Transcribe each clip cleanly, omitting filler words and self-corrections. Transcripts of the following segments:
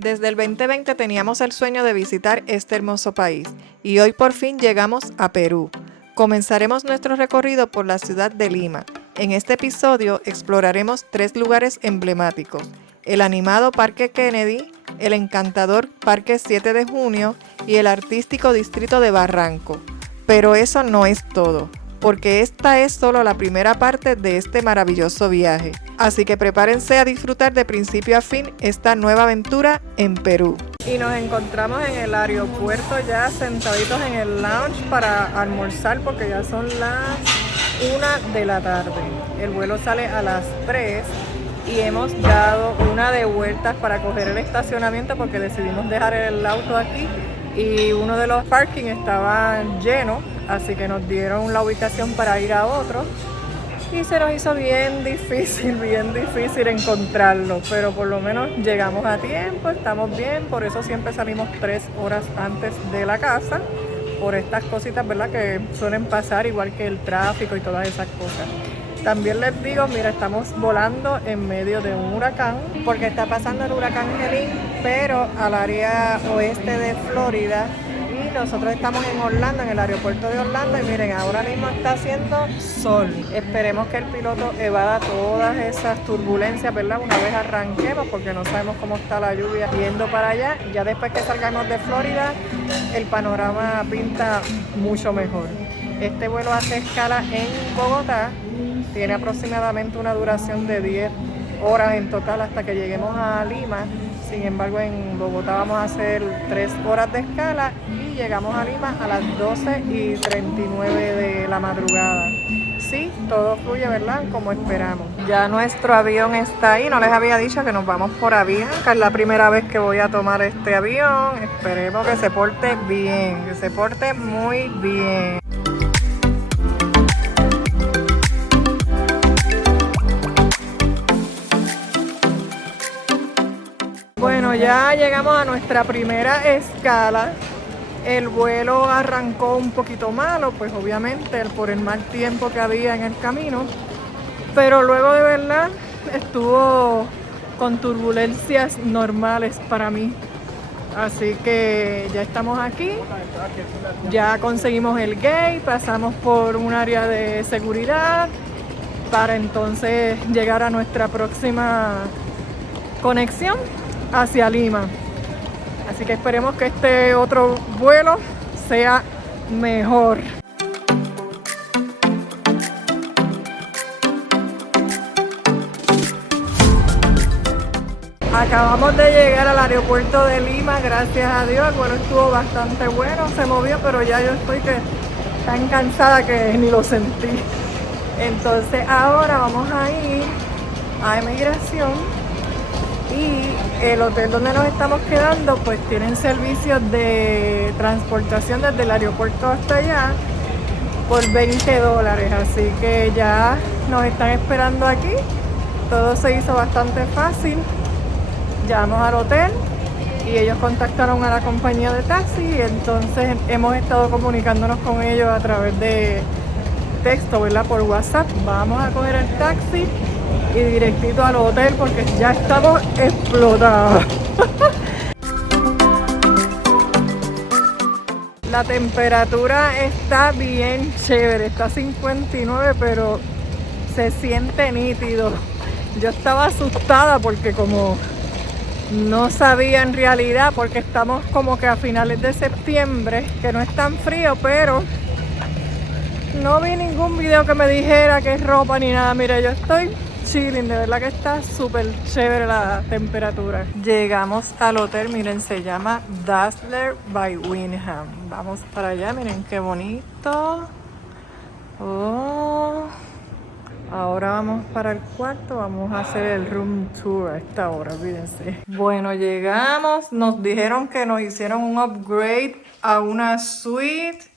Desde el 2020 teníamos el sueño de visitar este hermoso país y hoy por fin llegamos a Perú. Comenzaremos nuestro recorrido por la ciudad de Lima. En este episodio exploraremos 3 lugares emblemáticos: el animado Parque Kennedy, el encantador Parque 7 de Junio y el artístico distrito de Barranco. Pero eso no es todo, porque esta es solo la primera parte de este maravilloso viaje. Así que prepárense a disfrutar de principio a fin esta nueva aventura en Perú. Y nos encontramos en el aeropuerto ya sentaditos en el lounge para almorzar porque ya son las 1 de la tarde. El vuelo sale a las 3 y hemos dado una de vueltas para coger el estacionamiento porque decidimos dejar el auto aquí y uno de los parking estaba lleno, así que nos dieron la ubicación para ir a otro. Y se nos hizo bien difícil encontrarlo, pero por lo menos llegamos a tiempo, estamos bien, por eso siempre salimos 3 horas antes de la casa, por estas cositas, ¿verdad?, que suelen pasar, igual que el tráfico y todas esas cosas. También les digo, mira, estamos volando en medio de un huracán, porque está pasando el huracán Helene, pero al área oeste de Florida. Y nosotros estamos en Orlando, en el aeropuerto de Orlando, y miren, ahora mismo está haciendo sol. Esperemos que el piloto evada todas esas turbulencias, ¿verdad?, una vez arranquemos, porque no sabemos cómo está la lluvia yendo para allá. Ya después que salgamos de Florida, el panorama pinta mucho mejor. Este vuelo hace escala en Bogotá, tiene aproximadamente una duración de 10 horas en total hasta que lleguemos a Lima. Sin embargo, en Bogotá vamos a hacer 3 horas de escala y llegamos a Lima a las 12:39 de la madrugada. Sí, todo fluye, ¿verdad?, como esperamos. Ya nuestro avión está ahí. No les había dicho que nos vamos por Avianca. Es la primera vez que voy a tomar este avión. Esperemos que se porte bien, que se porte muy bien. Bueno, ya llegamos a nuestra primera escala. El vuelo arrancó un poquito malo, pues obviamente por el mal tiempo que había en el camino, pero luego de verdad estuvo con turbulencias normales para mí. Así que ya estamos aquí, ya conseguimos el gate, pasamos por un área de seguridad para entonces llegar a nuestra próxima conexión hacia Lima. Así que esperemos que este otro vuelo sea mejor. Acabamos de llegar al aeropuerto de Lima, gracias a Dios. El vuelo estuvo bastante bueno, se movió, pero ya yo estoy tan cansada que ni lo sentí. Entonces ahora vamos a ir a inmigración. Y el hotel donde nos estamos quedando pues tienen servicios de transportación desde el aeropuerto hasta allá por $20, así que ya nos están esperando aquí. Todo se hizo bastante fácil. Llamamos al hotel y ellos contactaron a la compañía de taxi y entonces hemos estado comunicándonos con ellos a través de texto, ¿verdad?, por WhatsApp. Vamos a coger el taxi y directito al hotel porque ya estamos explotados. La temperatura está bien chévere, está a 59, pero se siente nítido. Yo estaba asustada porque como no sabía en realidad, porque estamos como que a finales de septiembre, que no es tan frío, pero no vi ningún video que me dijera que es ropa ni nada. Mira, yo estoy chilling, de verdad que está súper chévere la temperatura. Llegamos al hotel, miren, se llama Dazzler by Wyndham. Vamos para allá, miren qué bonito. Oh. Ahora vamos para el cuarto, vamos a hacer el room tour a esta hora, olvídense. Bueno, llegamos, nos dijeron que nos hicieron un upgrade a una suite.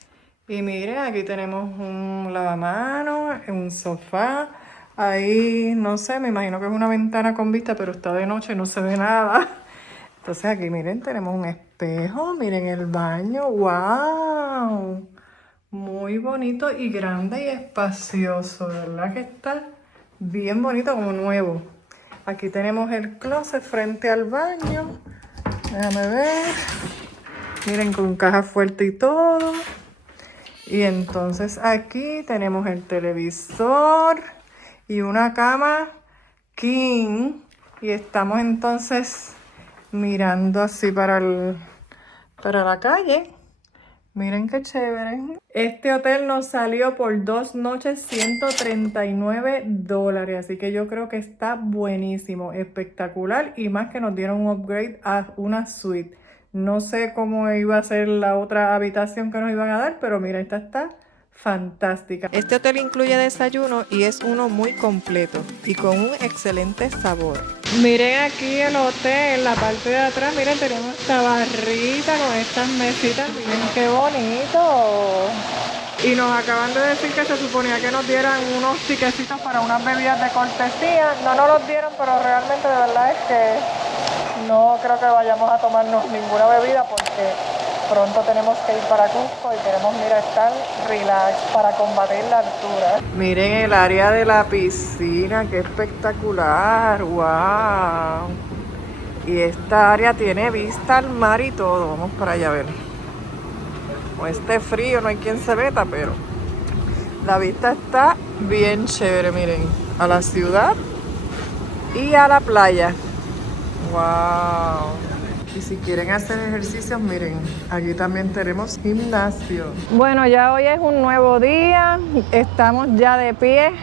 Y miren, aquí tenemos un lavamanos, un sofá. Ahí, no sé, me imagino que es una ventana con vista, pero está de noche, no se ve nada. Entonces aquí, miren, tenemos un espejo, miren el baño, ¡wow! Muy bonito y grande y espacioso, ¿verdad que está bien bonito, como nuevo? Aquí tenemos el closet frente al baño. Déjame ver. Miren, con caja fuerte y todo. Y entonces aquí tenemos el televisor y una cama king. Y estamos entonces mirando así para la calle. Miren qué chévere. Este hotel nos salió por 2 noches $139. Así que yo creo que está buenísimo, espectacular. Y más que nos dieron un upgrade a una suite. No sé cómo iba a ser la otra habitación que nos iban a dar, pero mira, esta está fantástica. Este hotel incluye desayuno y es uno muy completo y con un excelente sabor. Miren aquí el hotel, la parte de atrás, miren, tenemos esta barrita con estas mesitas, miren qué bonito. Y nos acaban de decir que se suponía que nos dieran unos tiquecitos para unas bebidas de cortesía. No nos los dieron, pero realmente de verdad es que no creo que vayamos a tomarnos ninguna bebida porque pronto tenemos que ir para Cusco y queremos, mira, estar relax para combatir la altura. Miren el área de la piscina, qué espectacular, wow. Y esta área tiene vista al mar y todo. Vamos para allá a ver. Con este frío no hay quien se meta, pero la vista está bien chévere, miren. A la ciudad y a la playa. Wow. Y si quieren hacer ejercicios, miren, aquí también tenemos gimnasio. Bueno, ya hoy es un nuevo día, estamos ya de pie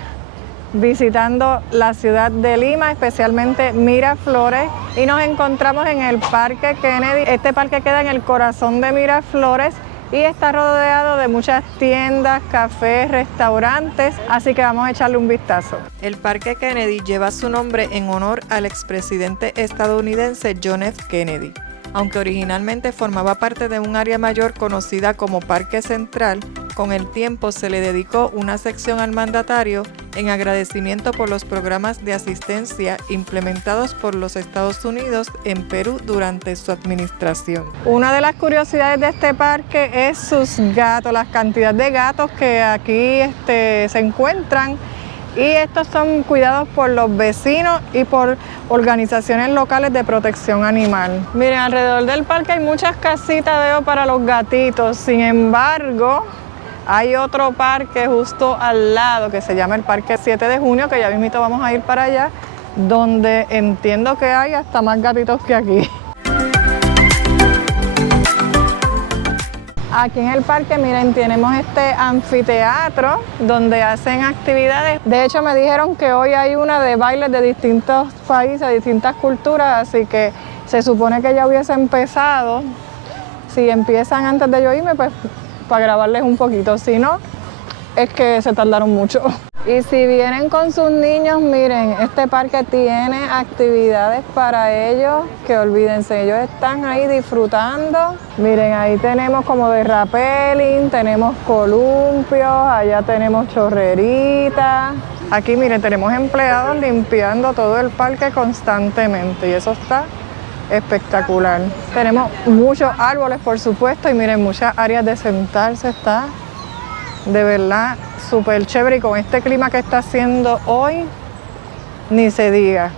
visitando la ciudad de Lima, especialmente Miraflores, y nos encontramos en el Parque Kennedy. Este parque queda en el corazón de Miraflores y está rodeado de muchas tiendas, cafés, restaurantes, así que vamos a echarle un vistazo. El Parque Kennedy lleva su nombre en honor al expresidente estadounidense John F. Kennedy. Aunque originalmente formaba parte de un área mayor conocida como Parque Central, con el tiempo se le dedicó una sección al mandatario en agradecimiento por los programas de asistencia implementados por los Estados Unidos en Perú durante su administración. Una de las curiosidades de este parque es sus gatos, la cantidad de gatos que aquí se encuentran. Y estos son cuidados por los vecinos y por organizaciones locales de protección animal. Miren, alrededor del parque hay muchas casitas, veo, para los gatitos. Sin embargo, hay otro parque justo al lado que se llama el Parque 7 de Junio, que ya mismito vamos a ir para allá, donde entiendo que hay hasta más gatitos que aquí. Aquí en el parque, miren, tenemos este anfiteatro donde hacen actividades. De hecho, me dijeron que hoy hay una de bailes de distintos países, distintas culturas, así que se supone que ya hubiese empezado. Si empiezan antes de yo irme, pues para grabarles un poquito. Si no, es que se tardaron mucho. Y si vienen con sus niños, miren, este parque tiene actividades para ellos, que olvídense, ellos están ahí disfrutando. Miren, ahí tenemos como de rappelling, tenemos columpios, allá tenemos chorreritas. Aquí, miren, tenemos empleados limpiando todo el parque constantemente y eso está espectacular. Tenemos muchos árboles, por supuesto, y miren, muchas áreas de sentarse, está de verdad súper chévere, y con este clima que está haciendo hoy, ni se diga.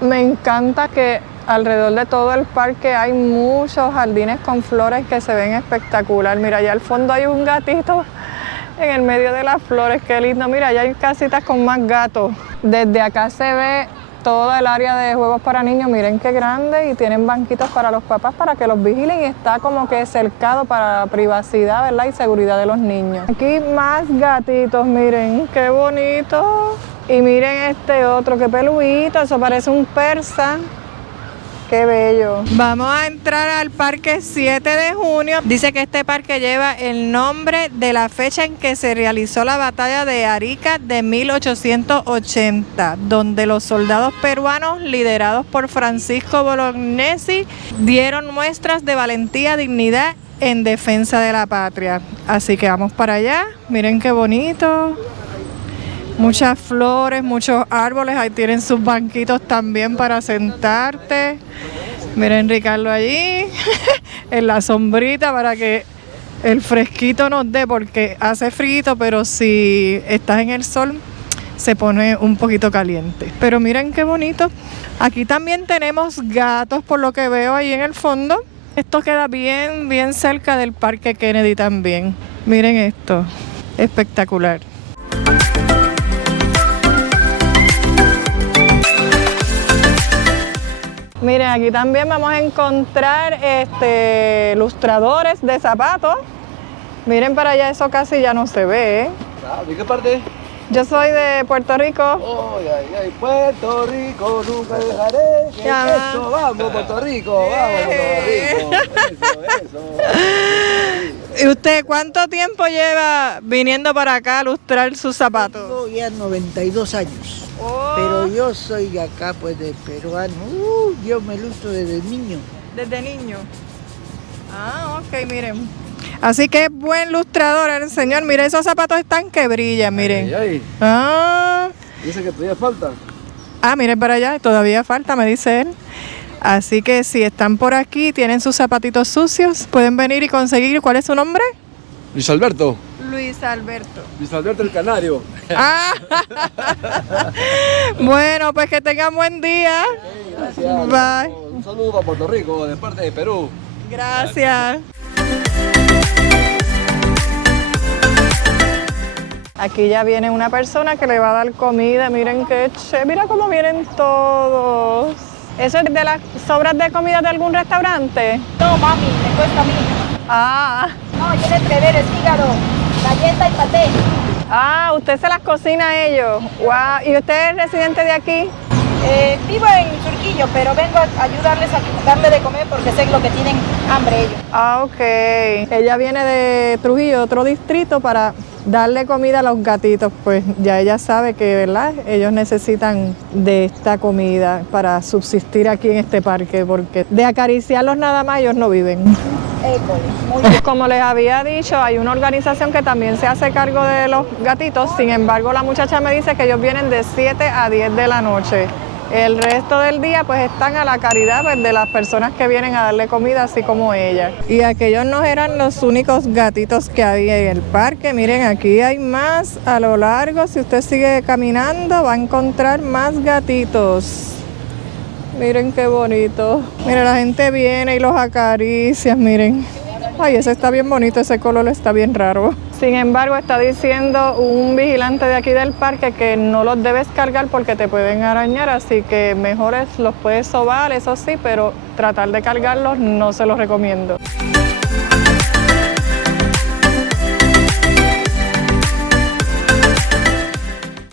Me encanta que alrededor de todo el parque hay muchos jardines con flores que se ven espectacular. Mira, allá al fondo hay un gatito en el medio de las flores, qué lindo. Mira, allá hay casitas con más gatos. Desde acá se ve toda el área de juegos para niños, miren qué grande, y tienen banquitos para los papás para que los vigilen y está como que cercado para la privacidad, ¿verdad? Y seguridad de los niños. Aquí más gatitos, miren qué bonito. Y miren este otro, qué peluito, eso parece un persa. Qué bello. Vamos a entrar al Parque 7 de Junio. Dice que este parque lleva el nombre de la fecha en que se realizó la batalla de Arica de 1880, donde los soldados peruanos, liderados por Francisco Bolognesi, dieron muestras de valentía, dignidad en defensa de la patria. Así que vamos para allá. Miren qué bonito. Muchas flores, muchos árboles, ahí tienen sus banquitos también para sentarte. Miren Ricardo allí, en la sombrita para que el fresquito nos dé, porque hace frío, pero si estás en el sol, se pone un poquito caliente. Pero miren qué bonito. Aquí también tenemos gatos, por lo que veo ahí en el fondo. Esto queda bien, bien cerca del Parque Kennedy también. Miren esto, espectacular. Miren, aquí también vamos a encontrar lustradores de zapatos. Miren para allá, eso casi ya no se ve, ¿eh? ¿De qué parte? Yo soy de Puerto Rico. Oh, Puerto Rico, nunca dejaré que eso, vamos Puerto Rico, vamos Puerto Rico, eso. ¿Y usted cuánto tiempo lleva viniendo para acá a lustrar sus zapatos? Tengo ya 92 años, Oh. pero yo soy de acá, pues de peruano. Yo me lustro desde niño. Desde niño. Ah, ok, miren. Así que es buen lustrador el señor. Miren, esos zapatos están que brillan, miren. Ay, Ah. dice que todavía falta. Ah, miren para allá, todavía falta, me dice él. Así que si están por aquí, tienen sus zapatitos sucios, pueden venir y conseguir. ¿Cuál es su nombre? Luis Alberto. Luis Alberto. Luis Alberto el Canario. Ah. Bueno, pues que tengan buen día. Gracias. Bye. Un saludo para Puerto Rico, de parte de Perú. Gracias. Aquí ya viene una persona que le va a dar comida. Miren qué chévere. Mira cómo vienen todos. ¿Eso es de las sobras de comida de algún restaurante? No, mami, me cuesta a mí. Ah. No, tiene entreveres, hígado, galleta y paté. Ah, usted se las cocina a ellos. Wow. ¿Y usted es residente de aquí? Vivo en Surquillo, pero vengo a ayudarles a darle de comer porque sé lo que tienen hambre ellos. Ah, ok. Ella viene de Trujillo, otro distrito, para darle comida a los gatitos. Pues ya ella sabe que, ¿verdad? Ellos necesitan de esta comida para subsistir aquí en este parque, porque de acariciarlos nada más ellos no viven. Muy bien. Como les había dicho, hay una organización que también se hace cargo de los gatitos. Sin embargo, la muchacha me dice que ellos vienen de 7 a 10 de la noche. El resto del día pues están a la caridad pues, de las personas que vienen a darle comida, así como ella. Y aquellos no eran los únicos gatitos que había en el parque. Miren, aquí hay más a lo largo. Si usted sigue caminando va a encontrar más gatitos. Miren qué bonito. Mira, la gente viene y los acaricia, miren. Ay, ese está bien bonito, ese color está bien raro. Sin embargo, está diciendo un vigilante de aquí del parque que no los debes cargar porque te pueden arañar, así que mejor los puedes sobar, eso sí, pero tratar de cargarlos no se los recomiendo.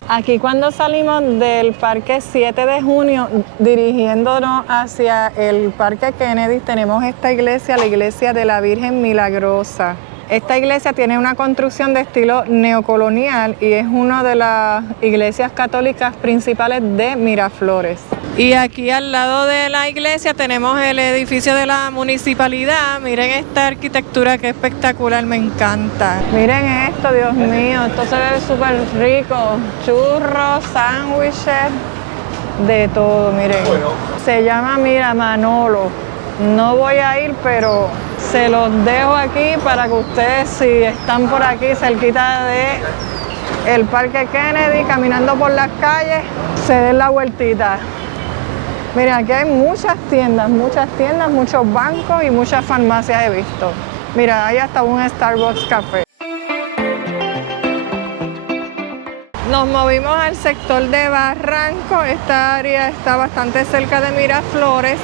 Aquí cuando salimos del Parque 7 de Junio, dirigiéndonos hacia el Parque Kennedy, tenemos esta iglesia, la Iglesia de la Virgen Milagrosa. Esta iglesia tiene una construcción de estilo neocolonial y es una de las iglesias católicas principales de Miraflores. Y aquí al lado de la iglesia tenemos el edificio de la municipalidad. Miren esta arquitectura que espectacular, me encanta. Miren esto, Dios mío, esto se ve súper rico. Churros, sándwiches, de todo, miren. Se llama, mira, Manolo. No voy a ir, pero se los dejo aquí para que ustedes, si están por aquí cerquita de el Parque Kennedy, caminando por las calles, se den la vueltita. Miren, aquí hay muchas tiendas, muchos bancos y muchas farmacias he visto. Mira, hay hasta un Starbucks Café. Nos movimos al sector de Barranco. Esta área está bastante cerca de Miraflores.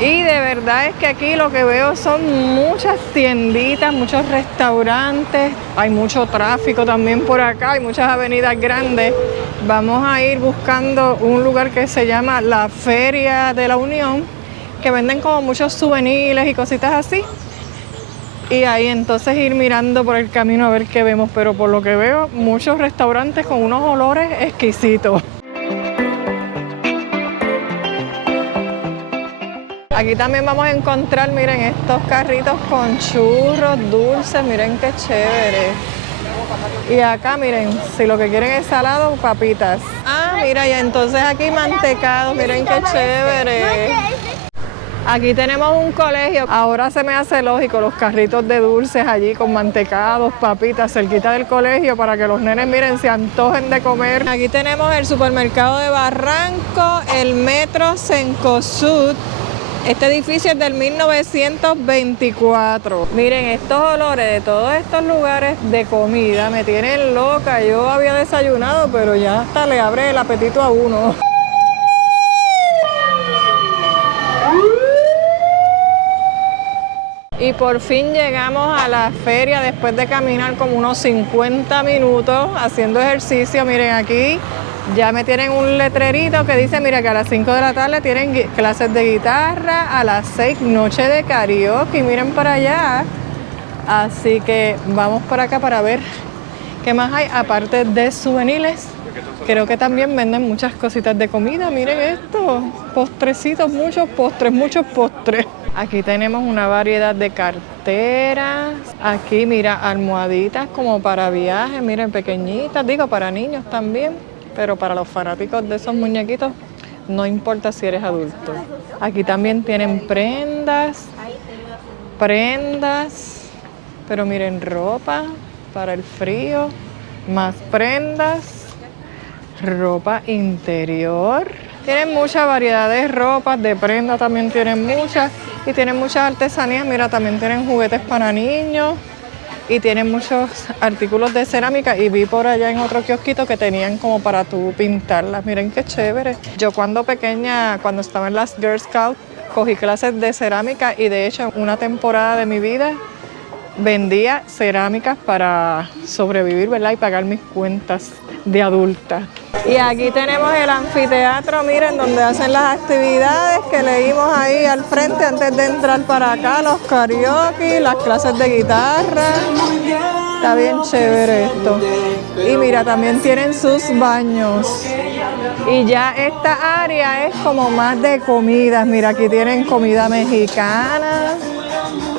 Y de verdad es que aquí lo que veo son muchas tienditas, muchos restaurantes, hay mucho tráfico también por acá, hay muchas avenidas grandes. Vamos a ir buscando un lugar que se llama la Feria de la Unión, que venden como muchos souvenirs y cositas así. Y ahí entonces ir mirando por el camino a ver qué vemos, pero por lo que veo, muchos restaurantes con unos olores exquisitos. Aquí también vamos a encontrar, miren, estos carritos con churros, dulces, miren qué chévere. Y acá, miren, si lo que quieren es salado, papitas. Ah, mira, y entonces aquí mantecado, miren qué chévere. Aquí tenemos un colegio. Ahora se me hace lógico los carritos de dulces allí con mantecados, papitas, cerquita del colegio para que los nenes, miren, se antojen de comer. Aquí tenemos el supermercado de Barranco, el metro Cencosud. Este edificio es del 1924. Miren, estos olores de todos estos lugares de comida me tienen loca. Yo había desayunado, pero ya hasta le abre el apetito a uno. Y por fin llegamos a la feria después de caminar como unos 50 minutos haciendo ejercicio. Miren, aquí ya me tienen un letrerito que dice, mira, que a las 5 de la tarde tienen clases de guitarra, a las 6 noche de karaoke, miren para allá. Así que vamos por acá para ver qué más hay, aparte de souvenirs. Creo que también venden muchas cositas de comida, miren esto, postrecitos, muchos postres. Aquí tenemos una variedad de carteras, aquí mira, almohaditas como para viajes, miren, pequeñitas, digo, para niños también. Pero para los fanáticos de esos muñequitos, no importa si eres adulto. Aquí también tienen prendas, pero miren, ropa para el frío, más prendas, ropa interior. Tienen mucha variedad de ropas, de prendas también tienen muchas. Y tienen muchas artesanías, mira, también tienen juguetes para niños. Y tienen muchos artículos de cerámica y vi por allá en otro kiosquito que tenían como para tú pintarlas. Miren qué chévere. Yo cuando pequeña, cuando estaba en las Girl Scouts, cogí clases de cerámica y de hecho en una temporada de mi vida vendía cerámicas para sobrevivir, ¿verdad? Y pagar mis cuentas de adulta. Y aquí tenemos el anfiteatro, miren, donde hacen las actividades que leímos ahí al frente antes de entrar para acá, los karaoke, las clases de guitarra. Está bien chévere esto. Y mira, también tienen sus baños. Y ya esta área es como más de comidas. Mira, aquí tienen comida mexicana.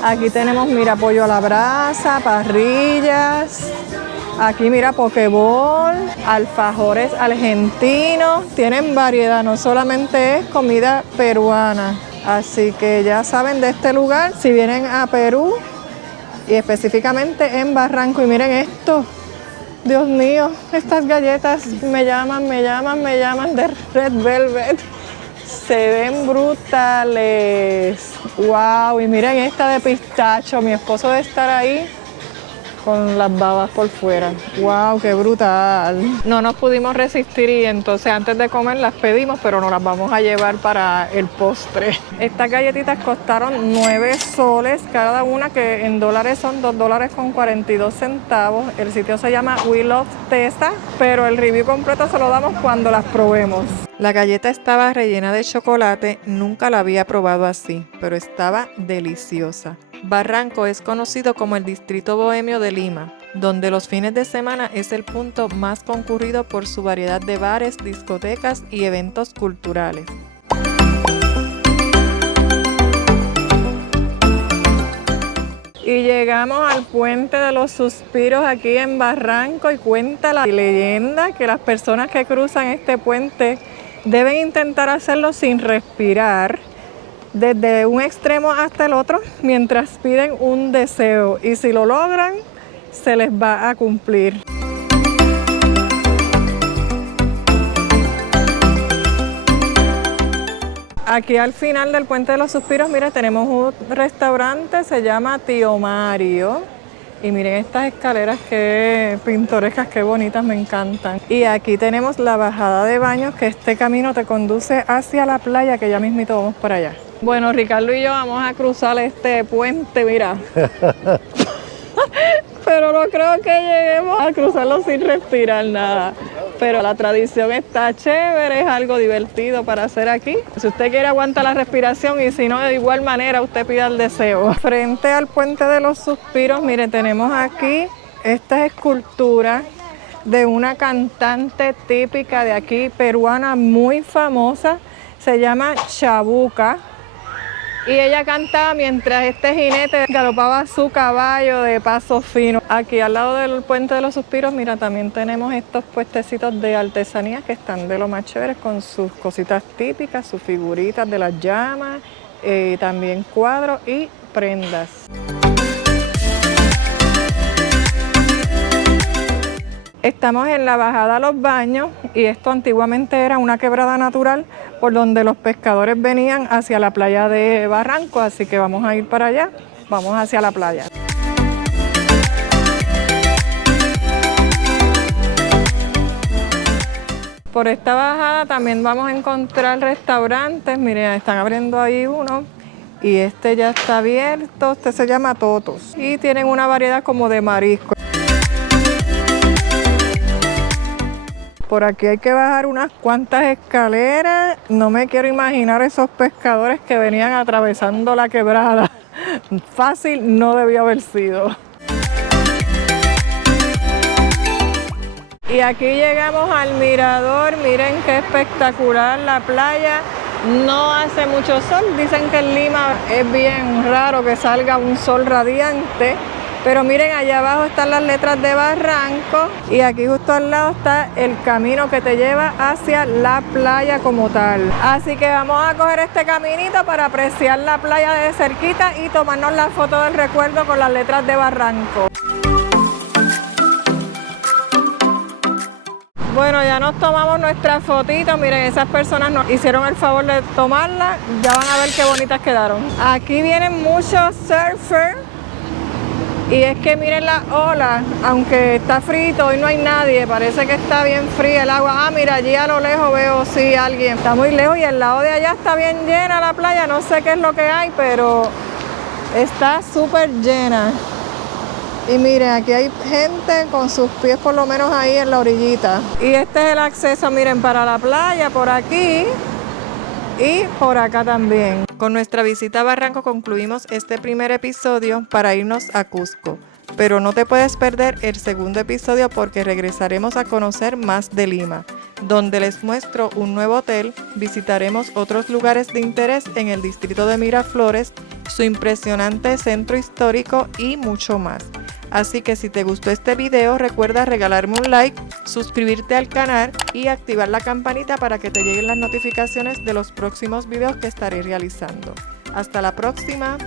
Aquí tenemos, mira, pollo a la brasa, parrillas. Aquí mira, pokeball, alfajores argentinos. Tienen variedad, no solamente es comida peruana. Así que ya saben de este lugar, si vienen a Perú y específicamente en Barranco. Y miren esto, Dios mío, estas galletas me llaman de Red Velvet. Se ven brutales. Wow, y miren esta de pistacho. Mi esposo debe estar ahí con las babas por fuera. ¡Wow! ¡Qué brutal! No nos pudimos resistir y entonces antes de comer las pedimos, pero nos las vamos a llevar para el postre. Estas galletitas costaron 9 soles cada una, que en dólares son $2.42. El sitio se llama We Love Tessa, pero el review completo se lo damos cuando las probemos. La galleta estaba rellena de chocolate, nunca la había probado así, pero estaba deliciosa. Barranco es conocido como el distrito bohemio de Lima, donde los fines de semana es el punto más concurrido por su variedad de bares, discotecas y eventos culturales. Y llegamos al Puente de los Suspiros aquí en Barranco y cuenta la leyenda que las personas que cruzan este puente deben intentar hacerlo sin respirar, desde un extremo hasta el otro, mientras piden un deseo, y si lo logran, se les va a cumplir. Aquí al final del Puente de los Suspiros, mira, tenemos un restaurante, se llama Tío Mario. Y miren estas escaleras, qué pintorescas, qué bonitas, me encantan. Y aquí tenemos la bajada de baños, que este camino te conduce hacia la playa, que ya mismito vamos para allá. Bueno, Ricardo y yo vamos a cruzar este puente, mira. Pero no creo que lleguemos a cruzarlo sin respirar nada. Pero la tradición está chévere, es algo divertido para hacer aquí. Si usted quiere, aguanta la respiración, y si no, de igual manera usted pida el deseo. Frente al Puente de los Suspiros, mire, tenemos aquí esta escultura de una cantante típica de aquí, peruana, muy famosa. Se llama Chabuca. Y ella cantaba mientras este jinete galopaba su caballo de paso fino. Aquí al lado del Puente de los Suspiros, mira, también tenemos estos puestecitos de artesanía que están de lo más chéveres, con sus cositas típicas, sus figuritas de las llamas también cuadros y prendas. Estamos en la bajada a Los Baños y esto antiguamente era una quebrada natural por donde los pescadores venían hacia la playa de Barranco, así que vamos a ir para allá, vamos hacia la playa. Por esta bajada también vamos a encontrar restaurantes, miren, están abriendo ahí uno y este ya está abierto, este se llama Totos y tienen una variedad como de marisco. Por aquí hay que bajar unas cuantas escaleras, no me quiero imaginar esos pescadores que venían atravesando la quebrada, fácil no debió haber sido. Y aquí llegamos al mirador, miren qué espectacular la playa, no hace mucho sol, dicen que en Lima es bien raro que salga un sol radiante, pero miren allá abajo están las letras de Barranco y aquí justo al lado está el camino que te lleva hacia la playa como tal. Así que vamos a coger este caminito para apreciar la playa de cerquita y tomarnos la foto del recuerdo con las letras de Barranco. Bueno, ya nos tomamos nuestra fotito, miren, esas personas nos hicieron el favor de tomarla, ya van a ver qué bonitas quedaron. Aquí vienen muchos surfers y es que miren las olas, aunque está frito, hoy no hay nadie, parece que está bien fría el agua. Ah, mira, allí a lo lejos veo, sí, alguien, está muy lejos y el lado de allá está bien llena la playa, no sé qué es lo que hay, pero está súper llena. Y miren, aquí hay gente con sus pies por lo menos ahí en la orillita. Y este es el acceso, miren, para la playa por aquí y por acá también. Con nuestra visita a Barranco concluimos este primer episodio para irnos a Cusco. Pero no te puedes perder el segundo episodio porque regresaremos a conocer más de Lima, donde les muestro un nuevo hotel, visitaremos otros lugares de interés en el distrito de Miraflores, su impresionante centro histórico y mucho más. Así que si te gustó este video, recuerda regalarme un like, suscribirte al canal y activar la campanita para que te lleguen las notificaciones de los próximos videos que estaré realizando. Hasta la próxima.